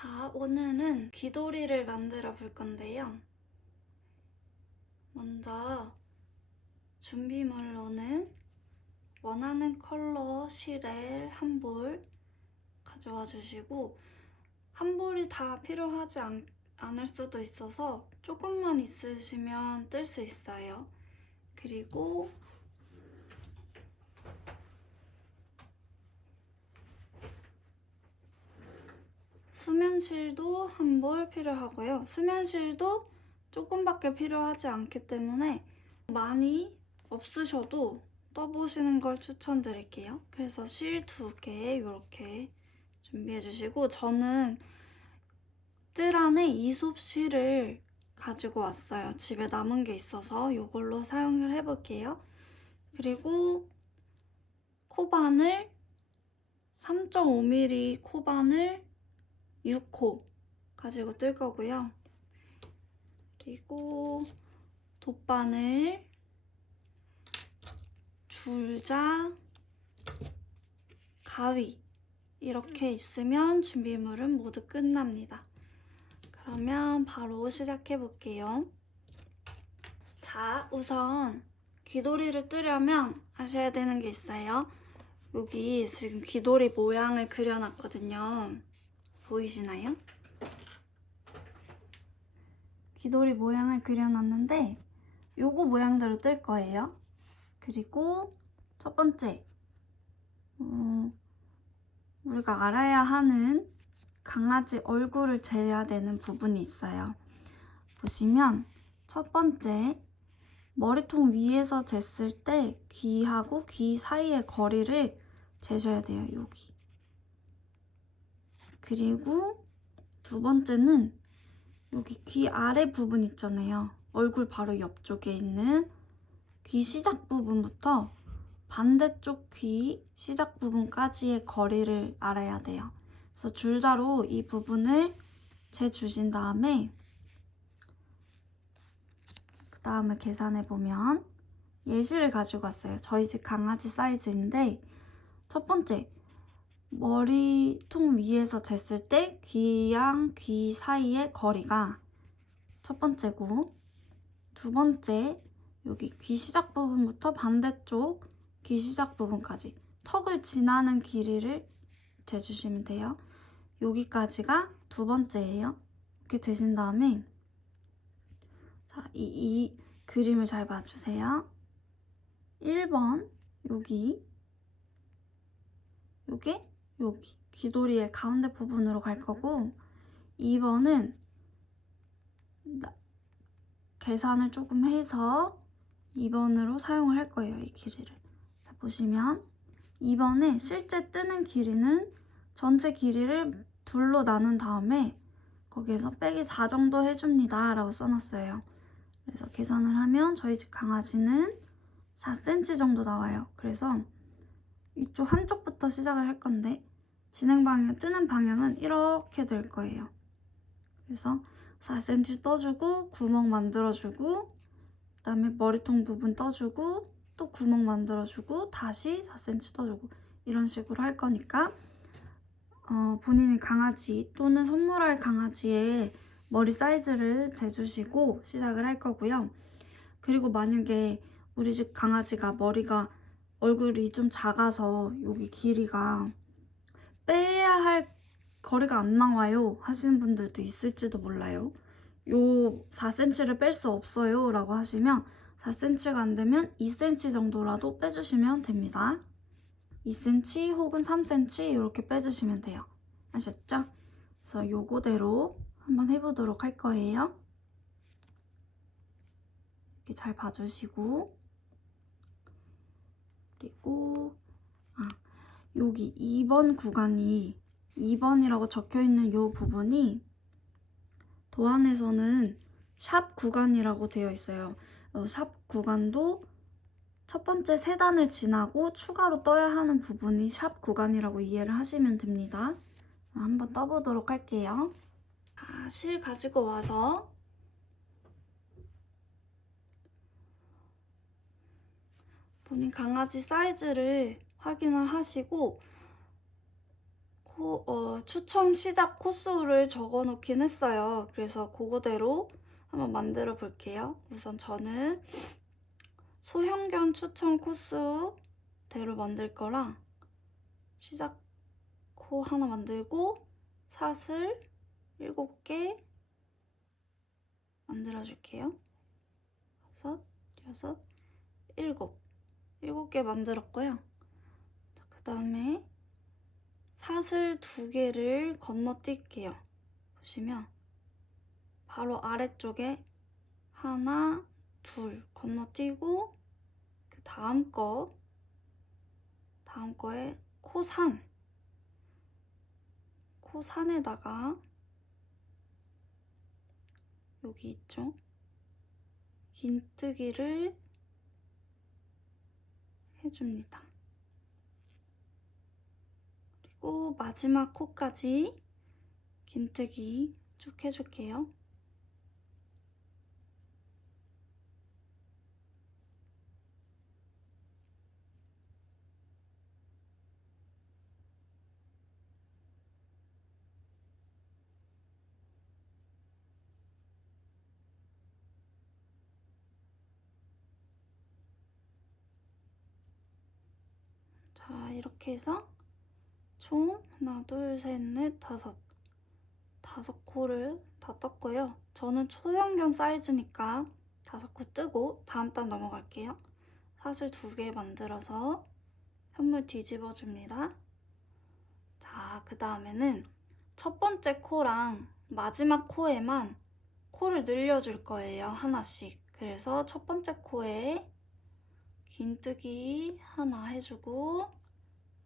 자, 오늘은 귀돌이를 만들어 볼 건데요. 먼저 준비물로는 원하는 컬러 실을 한 볼 가져와 주시고, 한 볼이 다 필요하지 않을 수도 있어서 조금만 있으시면 뜰 수 있어요. 그리고 수면실도 한 볼 필요하고요. 수면실도 조금밖에 필요하지 않기 때문에 많이 없으셔도 떠보시는 걸 추천드릴게요. 그래서 실 2개 이렇게 준비해 주시고, 저는 뜰 안에 이솝실을 가지고 왔어요. 집에 남은 게 있어서 이걸로 사용을 해볼게요. 그리고 코바늘 3.5mm 코바늘 6호 가지고 뜰 거고요. 그리고 돗바늘, 줄자, 가위 이렇게 있으면 준비물은 모두 끝납니다. 그러면 바로 시작해 볼게요. 자, 우선 귀돌이를 뜨려면 하셔야 되는 게 있어요. 여기 지금 귀돌이 모양을 그려놨거든요. 보이시나요? 귀돌이 모양을 그려놨는데 요거 모양대로 뜰 거예요. 그리고 첫 번째, 우리가 알아야 하는 강아지 얼굴을 재야 되는 부분이 있어요. 보시면 첫 번째, 머리통 위에서 쟀을 때 귀하고 귀 사이의 거리를 재셔야 돼요. 여기. 그리고 두 번째는 여기 귀 아래 부분 있잖아요. 얼굴 바로 옆쪽에 있는 귀 시작 부분부터 반대쪽 귀 시작 부분까지의 거리를 알아야 돼요. 그래서 줄자로 이 부분을 재주신 다음에 그 다음에 계산해 보면 예시를 가지고 왔어요. 저희 집 강아지 사이즈인데, 첫 번째, 머리통 위에서 쟀을 때 귀랑 귀 사이의 거리가 첫 번째고, 두 번째, 여기 귀 시작 부분부터 반대쪽 귀 시작 부분까지 턱을 지나는 길이를 재주시면 돼요. 여기까지가 두 번째예요. 이렇게 재신 다음에, 자, 이 그림을 잘 봐주세요. 1번 여기, 요게 여기 귀돌이의 가운데 부분으로 갈 거고, 2번은 계산을 조금 해서 2번으로 사용을 할 거예요. 이 길이를. 자, 보시면 2번에 실제 뜨는 길이는 전체 길이를 둘로 나눈 다음에 거기에서 빼기 4 정도 해줍니다 라고 써놨어요. 그래서 계산을 하면 저희 집 강아지는 4cm 정도 나와요. 그래서 이쪽 한쪽부터 시작을 할 건데, 뜨는 방향은 이렇게 될 거예요. 그래서 4cm 떠주고 구멍 만들어주고, 그 다음에 머리통 부분 떠주고 또 구멍 만들어주고 다시 4cm 떠주고, 이런 식으로 할 거니까 본인의 강아지 또는 선물할 강아지의 머리 사이즈를 재주시고 시작을 할 거고요. 그리고 만약에 우리 집 강아지가 얼굴이 좀 작아서 여기 길이가 빼야 할 거리가 안 나와요 하시는 분들도 있을지도 몰라요. 요 4cm를 뺄 수 없어요 라고 하시면 4cm가 안 되면 2cm 정도라도 빼주시면 됩니다. 2cm 혹은 3cm 이렇게 빼주시면 돼요. 아셨죠? 그래서 요거대로 한번 해보도록 할 거예요. 이렇게 잘 봐주시고, 그리고 여기 2번 구간이 2번이라고 적혀있는 이 부분이 도안에서는 샵 구간이라고 되어 있어요. 샵 구간도 첫 번째 3단을 지나고 추가로 떠야 하는 부분이 샵 구간이라고 이해를 하시면 됩니다. 한번 떠보도록 할게요. 실 가지고 와서 본인 강아지 사이즈를 확인을 하시고, 추천 시작 코수를 적어 놓긴 했어요. 그래서 그거대로 한번 만들어 볼게요. 우선 저는 소형견 추천 코수대로 만들 거라 시작 코 하나 만들고 사슬 7개 만들어 줄게요. 5, 6, 7. 7개 만들었고요. 그 다음에 사슬 2개를 건너뛸게요. 보시면 바로 아래쪽에 하나, 둘 건너뛰고 그 다음 거에 코산에다가 여기 있죠? 긴뜨기를 해줍니다. 그리고 마지막 코까지 긴뜨기 쭉 해줄게요. 자, 이렇게 해서 총 하나, 둘, 셋, 넷, 다섯 코를 다 떴고요. 저는 소형견 사이즈니까 5코 뜨고 다음 단 넘어갈게요. 사슬 2개 만들어서 현물 뒤집어 줍니다. 자, 그 다음에는 첫 번째 코랑 마지막 코에만 코를 늘려줄 거예요. 하나씩. 그래서 첫 번째 코에 긴뜨기 하나 해주고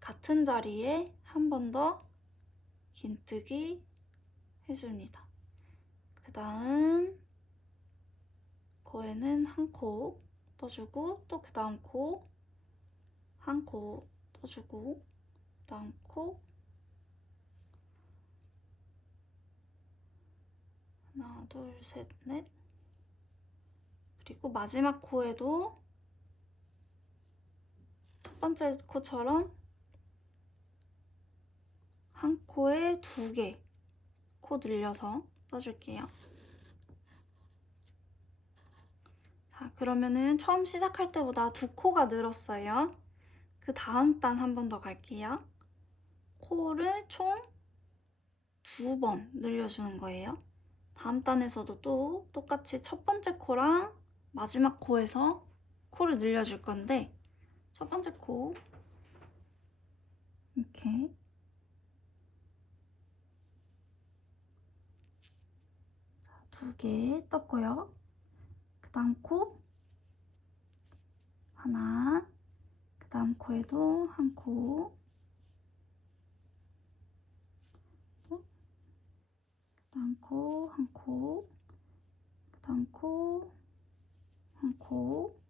같은 자리에 한 번 더 긴뜨기 해줍니다. 그 다음 코에는 한 코 떠주고 또 그 다음 코 한 코 떠주고 그 다음 코 하나, 둘, 셋, 넷. 그리고 마지막 코에도 첫 번째 코처럼 한 코에 2개 코 늘려서 떠줄게요. 자, 그러면은 처음 시작할 때보다 2코가 늘었어요. 그 다음 단 한 번 더 갈게요. 코를 총 2번 늘려주는 거예요. 다음 단에서도 또 똑같이 첫 번째 코랑 마지막 코에서 코를 늘려줄 건데 첫 번째 코 이렇게 2개 떴고요. 그 다음 코 하나, 그 다음 코에도 한 코, 그 다음 코, 한 코, 그 다음 코, 한 코,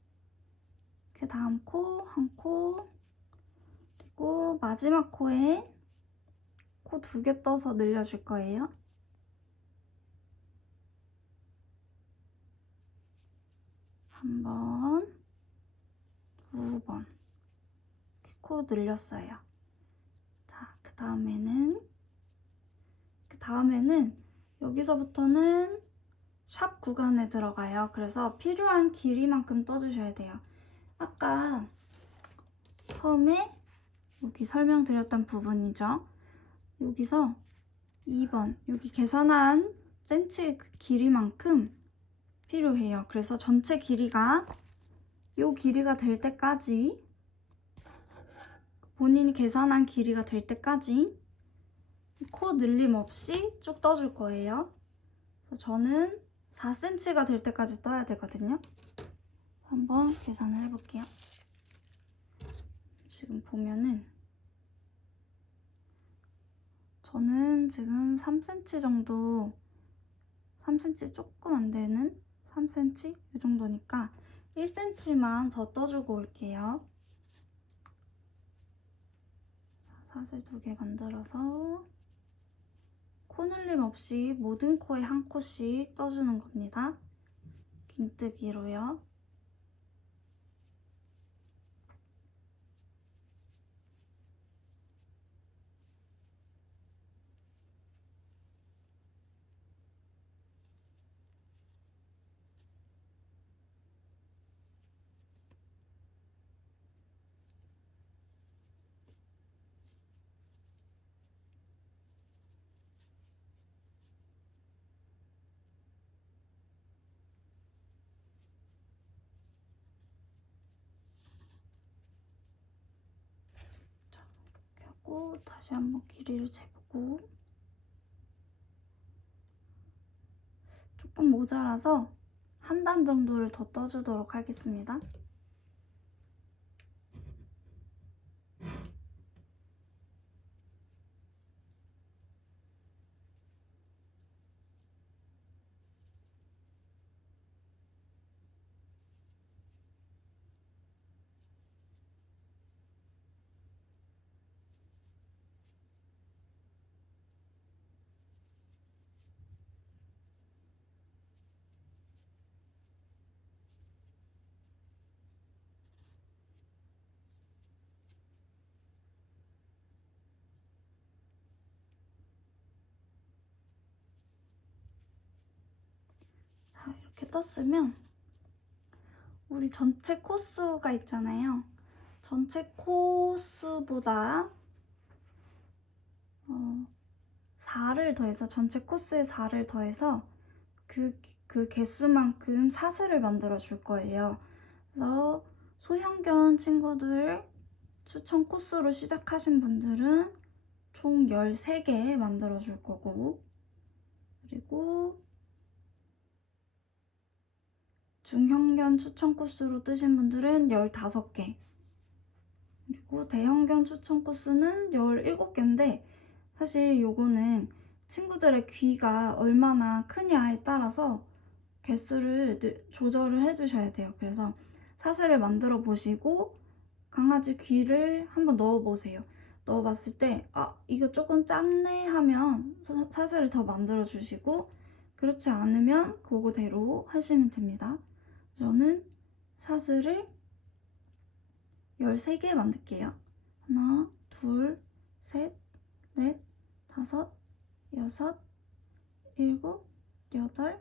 그 다음 코, 한 코, 그리고 마지막 코에 코 2개 떠서 늘려줄 거예요. 한 번, 2번 코 늘렸어요. 자, 그 다음에는 여기서부터는 샵 구간에 들어가요. 그래서 필요한 길이만큼 떠주셔야 돼요. 아까 처음에 여기 설명드렸던 부분이죠. 여기서 2번 여기 계산한 센치 길이만큼 필요해요. 그래서 전체 길이가 이 길이가 될 때까지 본인이 계산한 길이가 될 때까지 코 늘림 없이 쭉 떠줄 거예요. 그래서 저는 4cm가 될 때까지 떠야 되거든요. 한번 계산을 해볼게요. 지금 보면은 저는 지금 3cm 정도 3cm 조금 안 되는 3cm 이 정도니까 1cm만 더 떠주고 올게요. 사슬 2개 만들어서 코 늘림 없이 모든 코에 한 코씩 떠주는 겁니다. 긴뜨기로요. 그리고 다시 한번 길이를 재보고 조금 모자라서 한 단 정도를 더 떠주도록 하겠습니다. 자, 이렇게 떴으면 우리 전체 코스가 있잖아요. 전체 코스보다 4를 더해서 전체 코스에 4를 더해서 그 개수만큼 사슬을 만들어 줄 거예요. 그래서 소형견 친구들 추천 코스로 시작하신 분들은 총 13개 만들어 줄 거고, 그리고 중형견 추천 코스로 뜨신 분들은 15개, 그리고 대형견 추천 코스는 17개인데 사실 요거는 친구들의 귀가 얼마나 크냐에 따라서 개수를 조절을 해주셔야 돼요. 그래서 사슬을 만들어 보시고 강아지 귀를 한번 넣어보세요. 넣어봤을 때 이거 조금 작네 하면 사슬을 더 만들어 주시고, 그렇지 않으면 그거대로 하시면 됩니다. 저는 사슬을 13개 만들게요. 하나, 둘, 셋, 넷, 다섯, 여섯, 일곱, 여덟,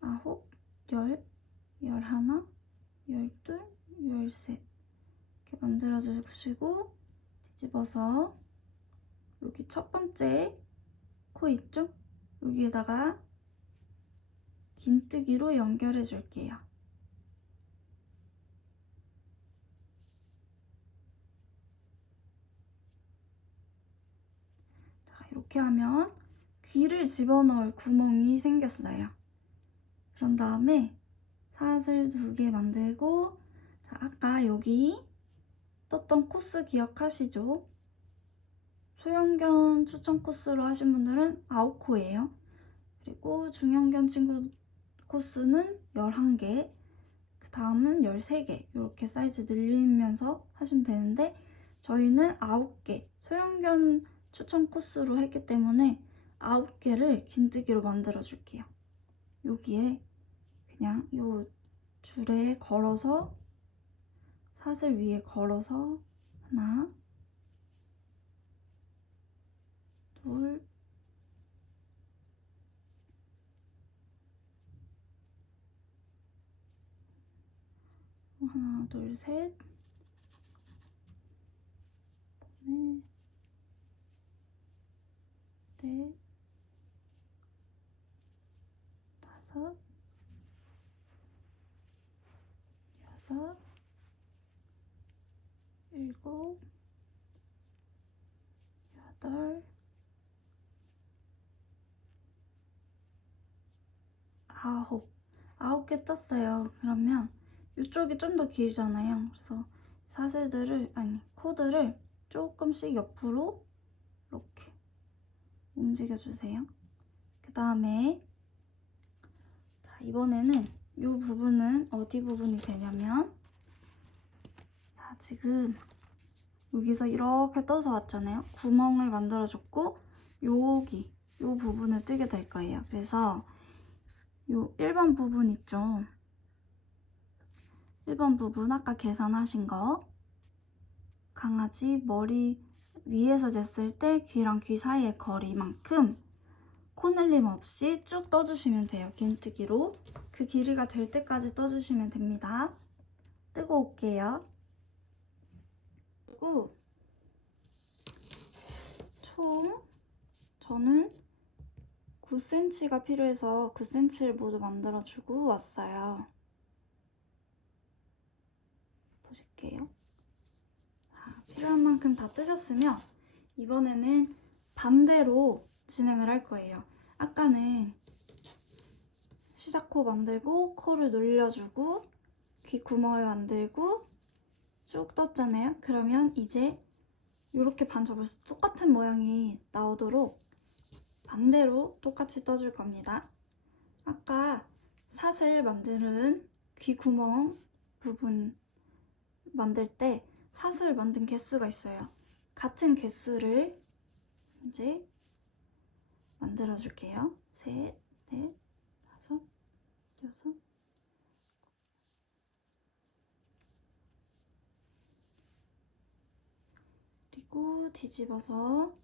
아홉, 열, 열하나, 열둘, 열셋 이렇게 만들어 주시고, 뒤집어서 여기 첫 번째 코 있죠? 여기에다가 긴뜨기로 연결해 줄게요. 자, 이렇게 하면 귀를 집어넣을 구멍이 생겼어요. 그런 다음에 사슬 2개 만들고, 자, 아까 여기 떴던 코스 기억하시죠? 소형견 추천 코스로 하신 분들은 9코예요. 그리고 중형견 친구 코스는 11개, 그 다음은 13개, 이렇게 사이즈 늘리면서 하시면 되는데 저희는 9개, 소형견 추천 코스로 했기 때문에 9개를 긴뜨기로 만들어 줄게요. 여기에 그냥 이 줄에 걸어서 사슬 위에 걸어서 하나, 둘, 하나, 둘, 셋, 넷, 넷, 다섯, 여섯, 일곱, 여덟, 아홉 개 떴어요. 그러면 이쪽이 좀 더 길잖아요. 그래서 코드를 조금씩 옆으로 이렇게 움직여주세요. 그 다음에 이번에는 이 부분은 어디 부분이 되냐면, 자, 지금 여기서 이렇게 떠서 왔잖아요. 구멍을 만들어줬고 여기 이 부분을 뜨게 될 거예요. 그래서 이 1번 부분 있죠? 1번 부분 아까 계산하신 거, 강아지 머리 위에서 쟀을 때 귀랑 귀 사이의 거리만큼 코늘림 없이 쭉 떠주시면 돼요. 긴뜨기로. 그 길이가 될 때까지 떠주시면 됩니다. 뜨고 올게요. 그리고 총 저는 9cm가 필요해서 9cm를 모두 만들어주고 왔어요. 보실게요. 필요한 만큼 다 뜨셨으면 이번에는 반대로 진행을 할 거예요. 아까는 시작코 만들고 코를 놀려주고 귀 구멍을 만들고 쭉 떴잖아요. 그러면 이제 이렇게 반접해서 똑같은 모양이 나오도록 반대로 똑같이 떠줄 겁니다. 아까 사슬 만드는 귀 구멍 부분 만들 때 사슬 만든 개수가 있어요. 같은 개수를 이제 만들어 줄게요. 셋, 넷, 다섯, 여섯. 그리고 뒤집어서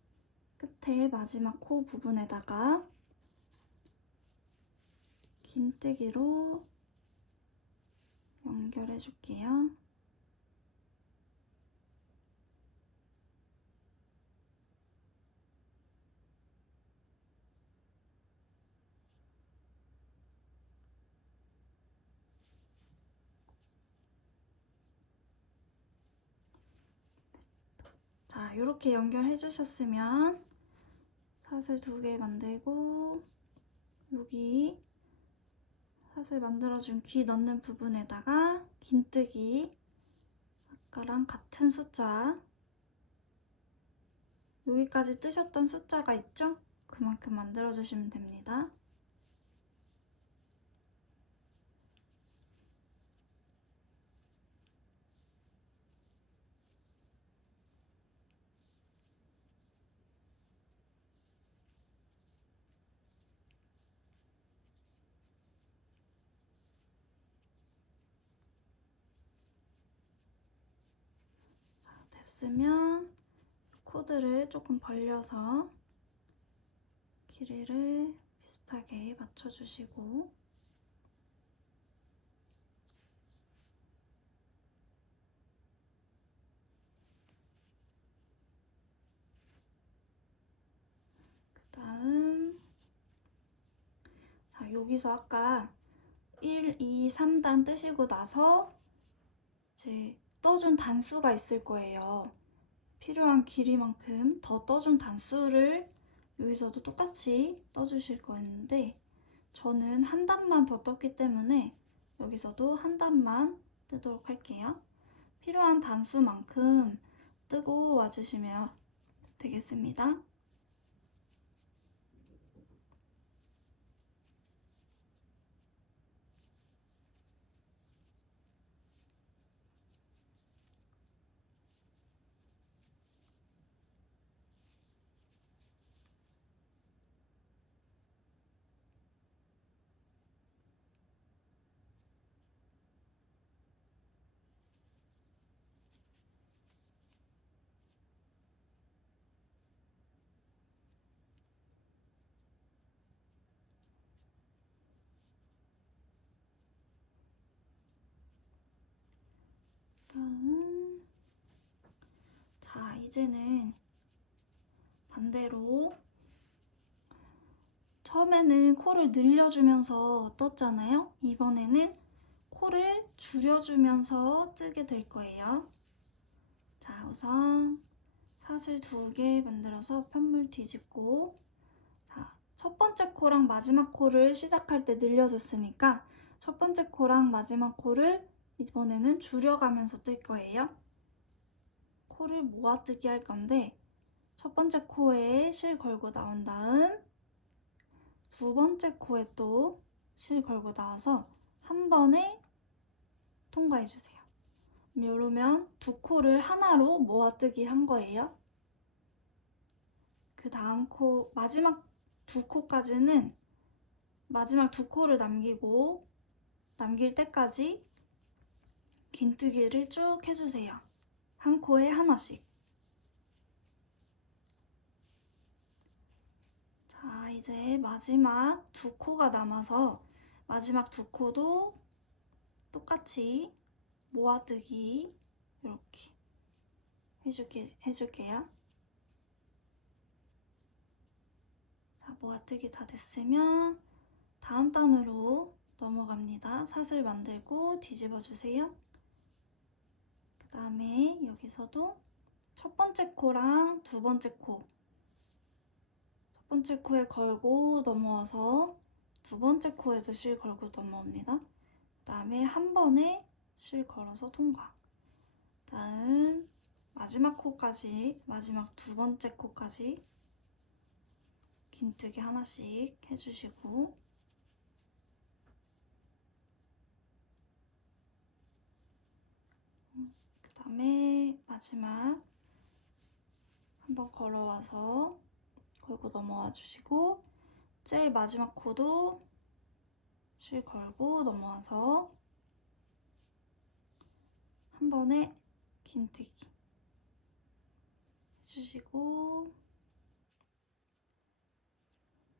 끝에 마지막 코 부분에다가 긴뜨기로 연결해 줄게요. 자, 이렇게 연결해 주셨으면 사슬 2개 만들고 여기 사슬 만들어준 귀 넣는 부분에다가 긴뜨기 아까랑 같은 숫자 여기까지 뜨셨던 숫자가 있죠? 그만큼 만들어주시면 됩니다. 됐으면 코드를 조금 벌려서 길이를 비슷하게 맞춰주시고 그 다음 자, 여기서 아까 1, 2, 3단 뜨시고 나서 이제 떠준 단수가 있을 거예요. 필요한 길이만큼 더 떠준 단수를 여기서도 똑같이 떠주실 거였는데 저는 한 단만 더 떴기 때문에 여기서도 한 단만 뜨도록 할게요. 필요한 단수만큼 뜨고 와주시면 되겠습니다. 다음 자 이제는 반대로 처음에는 코를 늘려주면서 떴잖아요. 이번에는 코를 줄여주면서 뜨게 될 거예요. 자 우선 사슬 2개 만들어서 편물 뒤집고 자, 첫 번째 코랑 마지막 코를 시작할 때 늘려줬으니까 첫 번째 코랑 마지막 코를 이번에는 줄여가면서 뜰 거예요. 코를 모아뜨기 할 건데 첫 번째 코에 실 걸고 나온 다음 두 번째 코에 또 실 걸고 나와서 한 번에 통과해주세요. 이러면 두 코를 하나로 모아뜨기 한 거예요. 그 다음 코, 마지막 두 코까지는 마지막 두 코를 남기고 남길 때까지 긴뜨기를 쭉 해주세요. 한 코에 하나씩. 자, 이제 마지막 두 코가 남아서 마지막 두 코도 똑같이 모아뜨기 이렇게 해줄게요. 자, 모아뜨기 다 됐으면 다음 단으로 넘어갑니다. 사슬 만들고 뒤집어 주세요. 그 다음에 여기서도 첫 번째 코랑 두 번째 코, 첫 번째 코에 걸고 넘어와서 두 번째 코에도 실 걸고 넘어옵니다. 그 다음에 한 번에 실 걸어서 통과. 다음 마지막 코까지, 마지막 두 번째 코까지 긴뜨기 하나씩 해주시고, 그 다음에 마지막 한번 걸어와서 걸고 넘어와 주시고, 제일 마지막 코도 실 걸고 넘어와서 한 번에 긴뜨기 해주시고,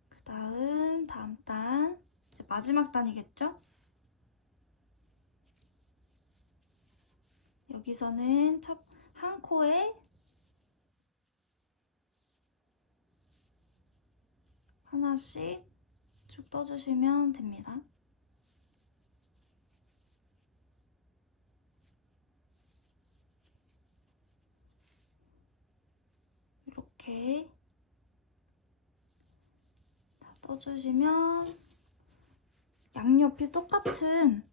그 다음 단, 이제 마지막 단이겠죠? 여기서는 한 코에 하나씩 쭉 떠주시면 됩니다. 이렇게 떠주시면 양옆이 똑같은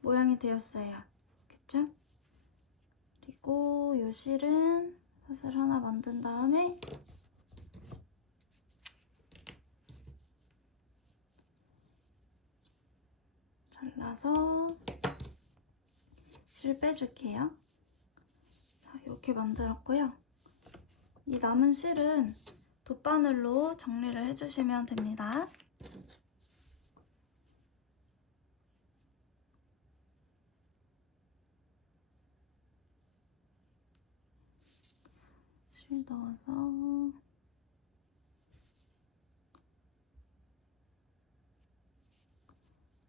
모양이 되었어요. 그쵸? 그리고 이 실은 사슬 하나 만든 다음에 잘라서 실 빼줄게요. 자, 이렇게 만들었고요. 이 남은 실은 돗바늘로 정리를 해주시면 됩니다. 실 넣어서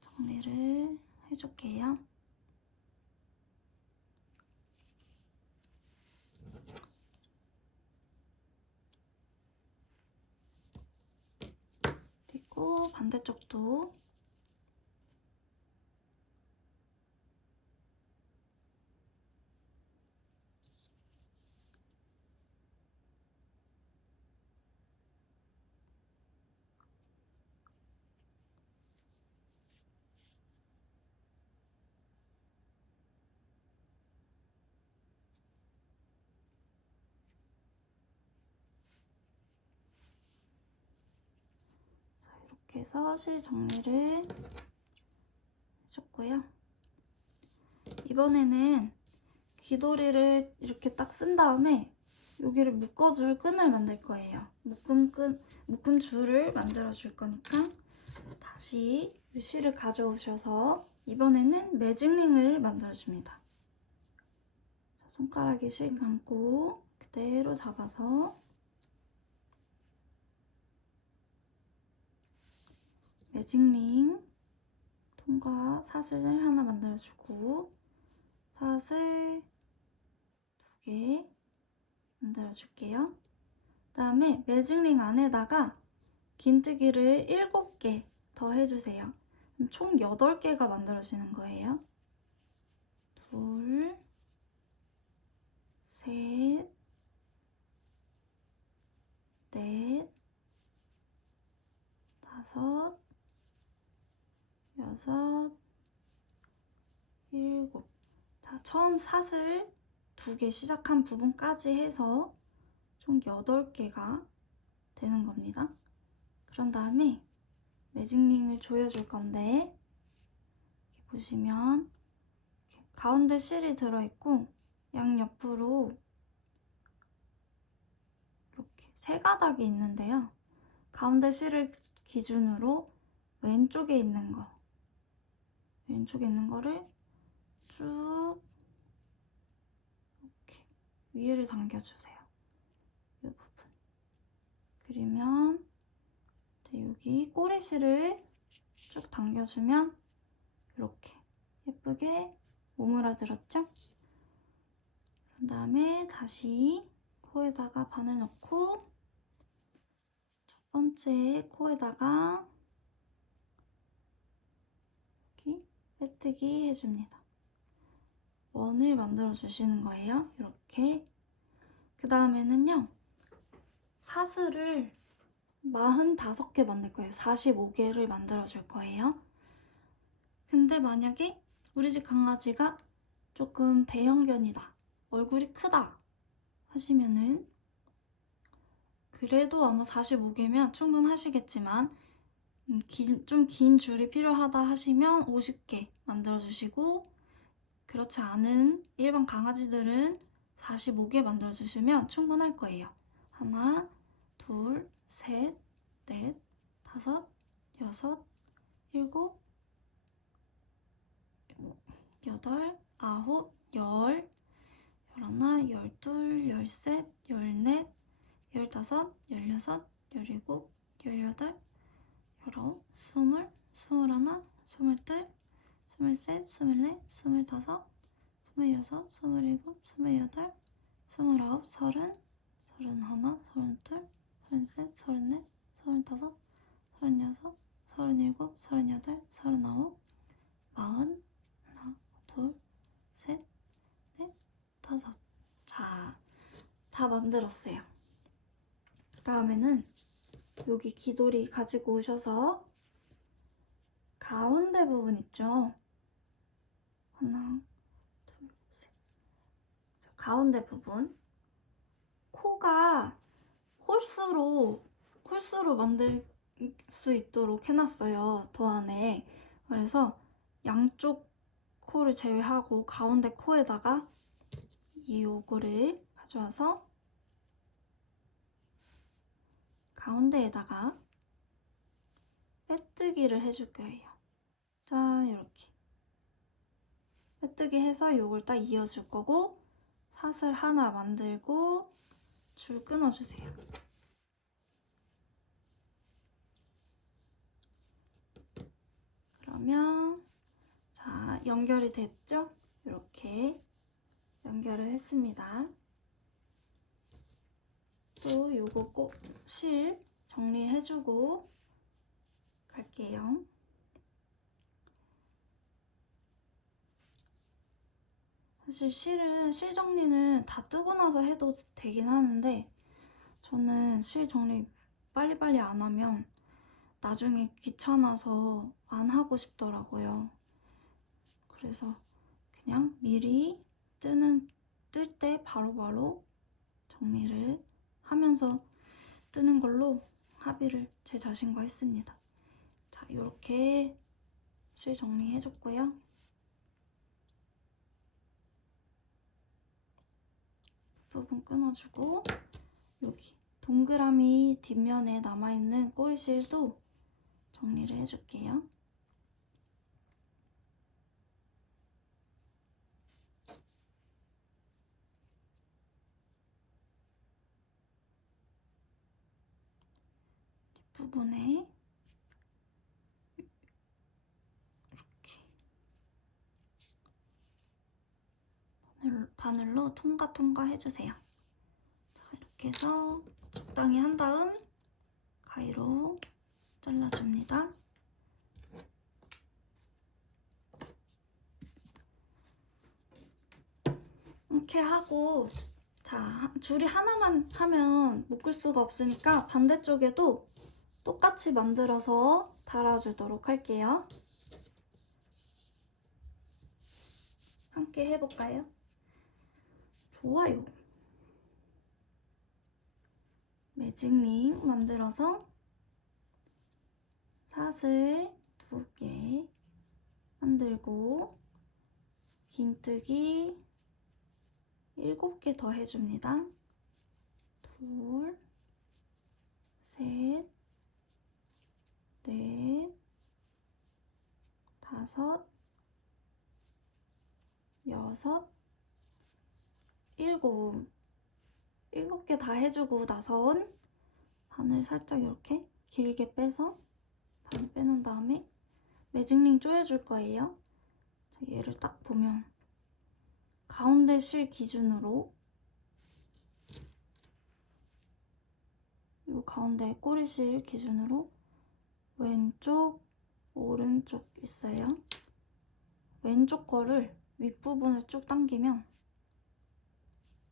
정리를 해줄게요. 그리고 반대쪽도 이렇게 해서 실 정리를 해줬고요. 이번에는 귀도리를 이렇게 딱 쓴 다음에 여기를 묶어줄 끈을 만들 거예요. 묶음 줄을 만들어 줄 거니까 다시 이 실을 가져오셔서 이번에는 매직링을 만들어 줍니다. 손가락에 실 감고 그대로 잡아서 매직링 통과 사슬 하나 만들어주고 사슬 2개 만들어줄게요. 그 다음에 매직링 안에다가 긴뜨기를 7개 더 해주세요. 총 8개가 만들어지는 거예요. 둘, 셋, 넷, 다섯, 여섯, 일곱. 자, 처음 사슬 2개 시작한 부분까지 해서 총 8개가 되는 겁니다. 그런 다음에 매직링을 조여줄 건데 이렇게 보시면 이렇게 가운데 실이 들어있고 양옆으로 이렇게 3가닥이 있는데요. 가운데 실을 기준으로 왼쪽에 있는 거를 쭉 이렇게 위를 당겨주세요. 이 부분. 그리면 여기 꼬리실을 쭉 당겨주면 이렇게 예쁘게 오므라들었죠? 그런 다음에 다시 코에다가 바늘 넣고 첫 번째 코에다가 이렇게 빼뜨기 해줍니다. 원을 만들어 주시는 거예요. 이렇게 그 다음에는요, 사슬을 45개 만들 거예요. 45개를 만들어 줄 거예요. 근데 만약에 우리 집 강아지가 조금 대형견이다, 얼굴이 크다 하시면은, 그래도 아마 45개면 충분하시겠지만 좀 긴 줄이 필요하다 하시면 50개 만들어 주시고, 그렇지 않은 일반 강아지들은 45개 만들어 주시면 충분할 거예요. 하나, 둘, 셋, 넷, 다섯, 여섯, 일곱, 여덟, 아홉, 열, 열하나, 열둘, 열셋, 열넷, 열다섯, 열여섯, 열일곱, 열여덟, 열아홉, 스물, 스물하나, 스물둘, 스물셋, 스물넷, 스물다섯, 스물여섯, 스물일곱, 스물여덟, 스물아홉, 서른, 서른하나, 서른둘, 서른셋, 서른넷, 서른다섯, 서른여섯, 서른일곱, 서른여덟, 서른아홉, 마흔, 하나, 둘, 셋, 넷, 다섯. 자, 다 만들었어요. 그 다음에는 여기 귀돌이 가지고 오셔서 가운데 부분 있죠? 하나, 둘, 셋. 가운데 부분. 코가 홀수로 만들 수 있도록 해놨어요, 도안에. 그래서 양쪽 코를 제외하고 가운데 코에다가 이 요거를 가져와서 가운데에다가 빼뜨기를 해줄 거예요. 자, 이렇게 빼뜨기 해서 요걸 딱 이어줄 거고, 사슬 하나 만들고 줄 끊어주세요. 그러면 자, 연결이 됐죠? 이렇게 연결을 했습니다. 또 요거 꼭 실 정리해주고 갈게요. 사실 실 정리는 다 뜨고 나서 해도 되긴 하는데, 저는 실 정리 빨리빨리 안 하면 나중에 귀찮아서 안 하고 싶더라고요. 그래서 그냥 미리 뜰 때 바로바로 정리를 하면서 뜨는 걸로 합의를 제 자신과 했습니다. 자, 이렇게 실 정리해줬고요. 부분 끊어주고, 여기 동그라미 뒷면에 남아있는 꼬리실도 정리를 해줄게요. 뒷부분에 이렇게 바늘로 통과 해주세요. 자, 이렇게 해서 적당히 한 다음 가위로 잘라줍니다. 이렇게 하고, 자, 줄이 하나만 하면 묶을 수가 없으니까 반대쪽에도 똑같이 만들어서 달아주도록 할게요. 함께 해볼까요? 좋아요. 매직링 만들어서 사슬 2개 만들고, 긴뜨기 7개 더 해줍니다. 둘, 셋, 넷, 다섯, 여섯, 일곱. 7개 다 해주고 나선 바늘 살짝 이렇게 길게 빼서 바늘 빼놓은 다음에 매직링 조여줄 거예요. 얘를 딱 보면 가운데 실 기준으로 이 가운데 꼬리실 기준으로 왼쪽, 오른쪽 있어요. 왼쪽 거를 윗부분을 쭉 당기면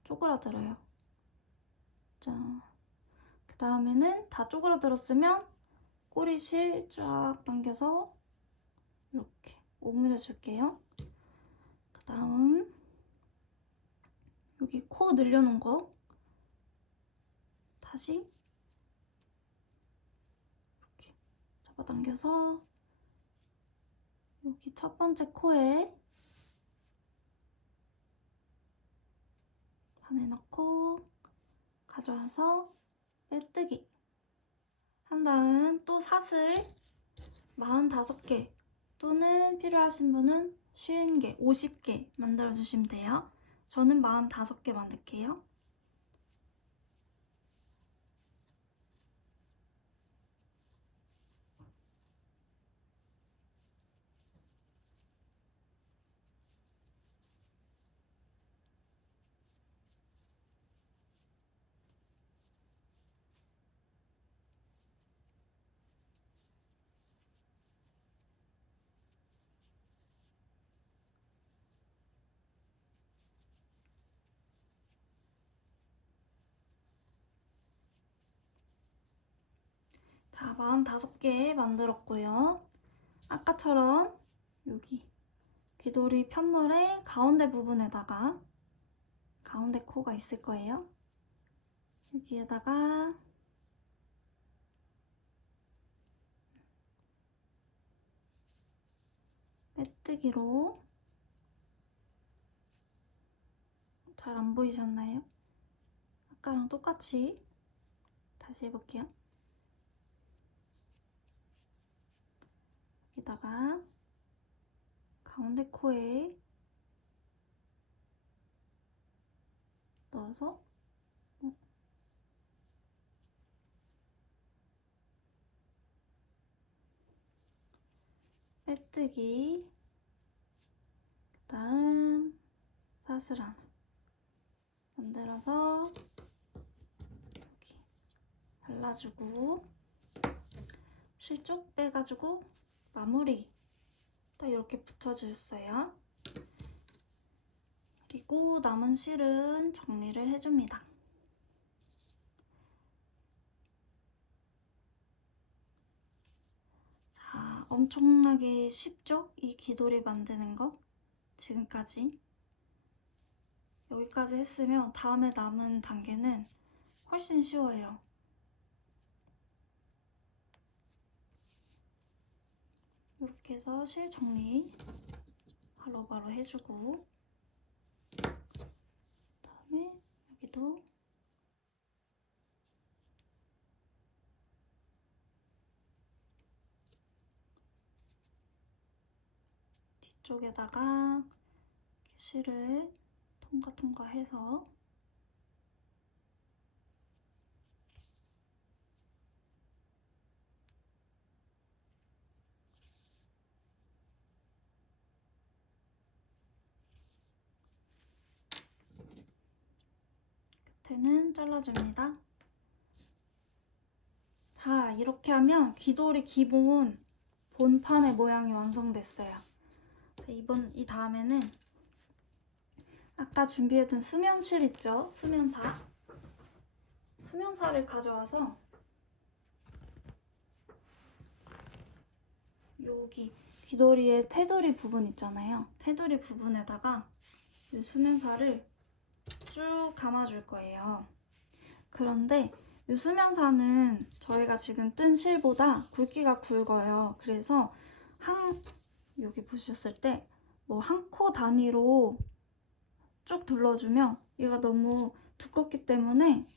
쪼그라들어요. 자, 그 다음에는 다 쪼그라들었으면 꼬리실 쫙 당겨서 이렇게 오므려 줄게요. 그 다음 여기 코 늘려놓은 거 다시 이렇게 잡아당겨서 여기 첫 번째 코에 반에 넣고 가져와서 빼뜨기 한 다음 또 사슬 45개 또는 필요하신 분은 50개, 50개 만들어주시면 돼요. 저는 45개 만들게요. 자, 45개 만들었고요. 아까처럼 여기 귀돌이 편물의 가운데 부분에다가 가운데 코가 있을 거예요. 여기에다가 빼뜨기로 잘 안 보이셨나요? 아까랑 똑같이 다시 해볼게요. 여기다가 가운데 코에 넣어서 빼뜨기 그 다음 사슬 하나 만들어서 여기 발라주고 실 쭉 빼가지고 마무리 딱 이렇게 붙여주셨어요. 그리고 남은 실은 정리를 해줍니다. 자, 엄청나게 쉽죠? 이 귀돌이 만드는 거? 지금까지 여기까지 했으면 다음에 남은 단계는 훨씬 쉬워요. 이렇게 해서 실 정리 바로바로 해주고 그다음에 여기도 뒤쪽에다가 실을 통과해서 끝에는 잘라줍니다. 자, 이렇게 하면 귀돌이 기본 본판의 모양이 완성됐어요. 자, 이 다음에는 아까 준비해둔 수면실 있죠? 수면사를 가져와서 여기 귀돌이의 테두리 부분 있잖아요. 테두리 부분에다가 이 수면사를 쭉 감아줄 거예요. 그런데 이 수면사는 저희가 지금 뜬 실보다 굵기가 굵어요. 그래서 여기 보셨을 때 뭐 한 코 단위로 쭉 둘러주면 얘가 너무 두껍기 때문에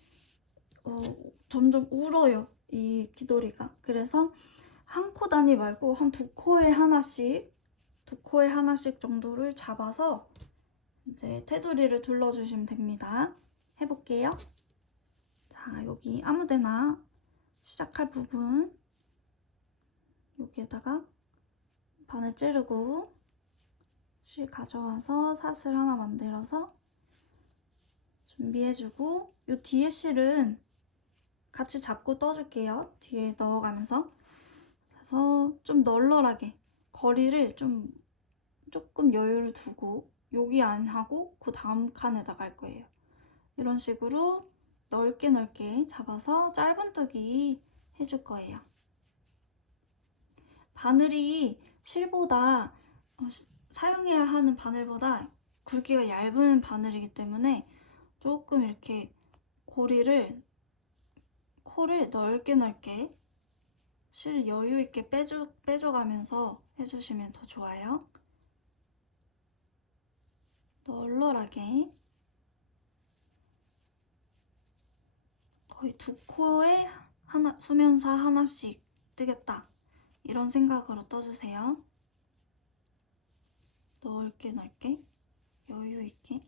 점점 울어요. 이 귀돌이가. 그래서 한 코 단위 말고 한 두 코에 하나씩 정도를 잡아서 이제 테두리를 둘러주시면 됩니다. 해볼게요. 자, 여기 아무데나 시작할 부분 여기에다가 바늘 찌르고 실 가져와서 사슬 하나 만들어서 준비해주고 이 뒤에 실은 같이 잡고 떠줄게요. 뒤에 넣어가면서. 그래서 좀 널널하게 거리를 조금 여유를 두고 여기 안 하고 그 다음 칸에다 갈 거예요. 이런 식으로 넓게 넓게 잡아서 짧은뜨기 해줄 거예요. 바늘이 실보다 사용해야 하는 바늘보다 굵기가 얇은 바늘이기 때문에 조금 이렇게 코를 넓게 넓게 실 여유 있게 빼줘가면서 해주시면 더 좋아요. 널널하게 거의 두 코에 수면사 하나씩 뜨겠다 이런 생각으로 떠주세요. 넓게 넓게 여유 있게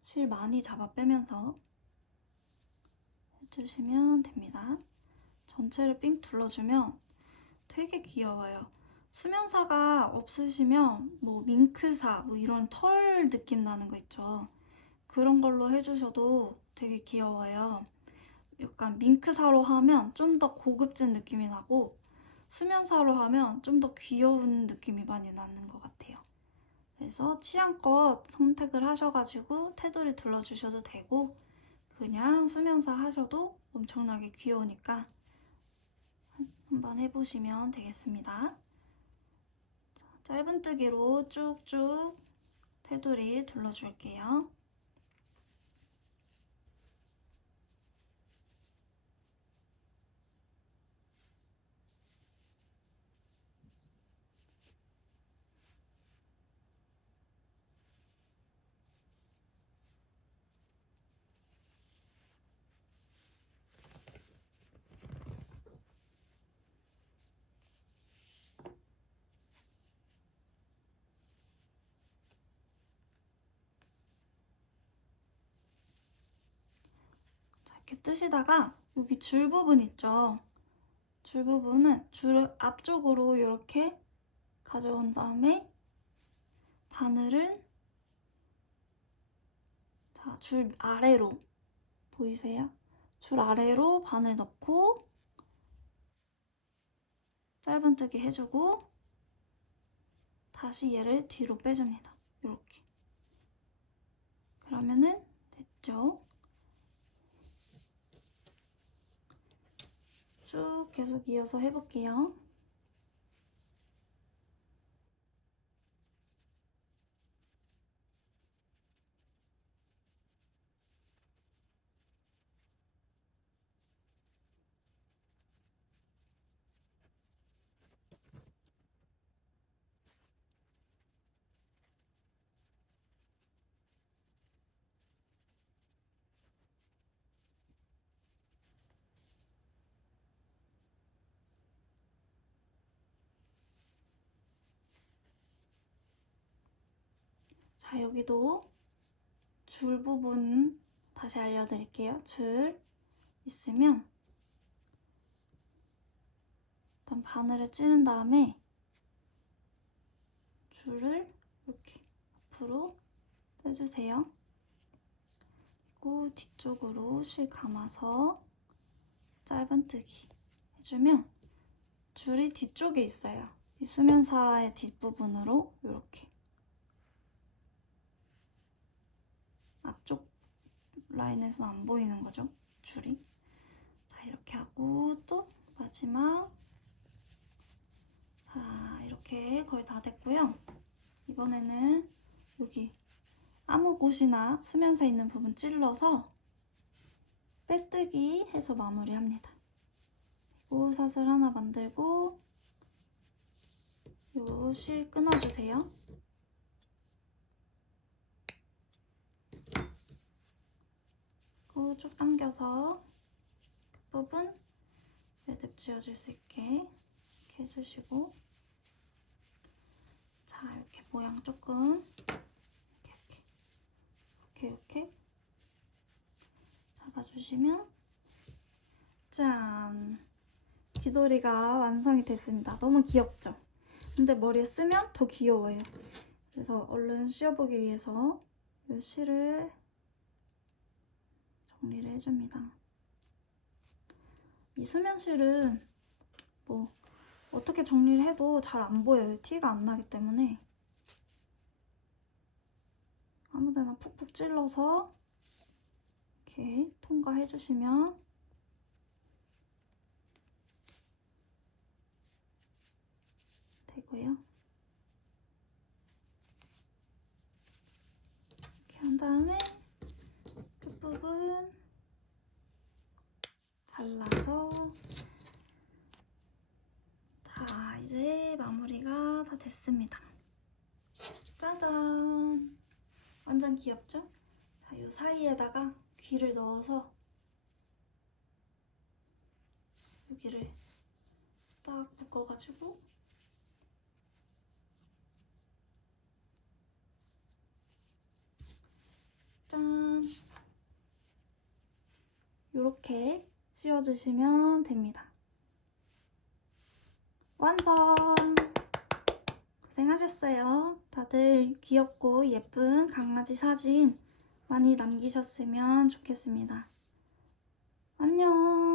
실 많이 잡아 빼면서 해주시면 됩니다. 전체를 삥 둘러주면 되게 귀여워요. 수면사가 없으시면 뭐 밍크사 뭐 이런 털 느낌 나는 거 있죠. 그런 걸로 해주셔도 되게 귀여워요. 약간 밍크사로 하면 좀 더 고급진 느낌이 나고 수면사로 하면 좀 더 귀여운 느낌이 많이 나는 것 같아요. 그래서 취향껏 선택을 하셔가지고 테두리 둘러주셔도 되고 그냥 수면사 하셔도 엄청나게 귀여우니까 한번 해보시면 되겠습니다. 짧은뜨기로 쭉쭉 테두리 둘러줄게요. 이렇게 뜨시다가 여기 줄 부분 있죠? 줄 부분은 줄 앞쪽으로 이렇게 가져온 다음에 바늘을 줄 아래로 보이세요? 줄 아래로 바늘 넣고 짧은뜨기 해주고 다시 얘를 뒤로 빼줍니다. 이렇게. 그러면은 됐죠? 쭉 계속 이어서 해볼게요. 자, 여기도 줄 부분 다시 알려드릴게요. 줄 있으면 일단 바늘을 찌른 다음에 줄을 이렇게 앞으로 빼주세요. 그리고 뒤쪽으로 실 감아서 짧은뜨기 해주면 줄이 뒤쪽에 있어요. 이 수면사의 뒷부분으로 이렇게 앞쪽 라인에서는 안 보이는 거죠, 줄이. 자, 이렇게 하고 또 마지막. 자, 이렇게 거의 다 됐고요. 이번에는 여기 아무 곳이나 수면사 있는 부분 찔러서 빼뜨기 해서 마무리합니다. 그리고 사슬 하나 만들고 요 실 끊어주세요. 그리고 쭉 당겨서 끝부분 매듭 지어줄 수 있게 이렇게 해주시고, 자, 이렇게 모양 조금 이렇게 잡아주시면 짠! 귀돌이가 완성이 됐습니다. 너무 귀엽죠? 근데 머리에 쓰면 더 귀여워요. 그래서 얼른 씌워보기 위해서 이 실을 정리를 해줍니다. 이 수면실은 뭐 어떻게 정리를 해도 잘 안 보여요. 티가 안 나기 때문에 아무데나 푹푹 찔러서 이렇게 이렇게 통과해 주시면 되고요. 이렇게 한 다음에 끝부분 잘라서 자, 이제 마무리가 다 됐습니다. 짜잔! 완전 귀엽죠? 자, 이 사이에다가 귀를 넣어서 여기를 딱 묶어가지고 짠! 이렇게 씌워주시면 됩니다. 완성! 고생하셨어요. 다들 귀엽고 예쁜 강아지 사진 많이 남기셨으면 좋겠습니다. 안녕!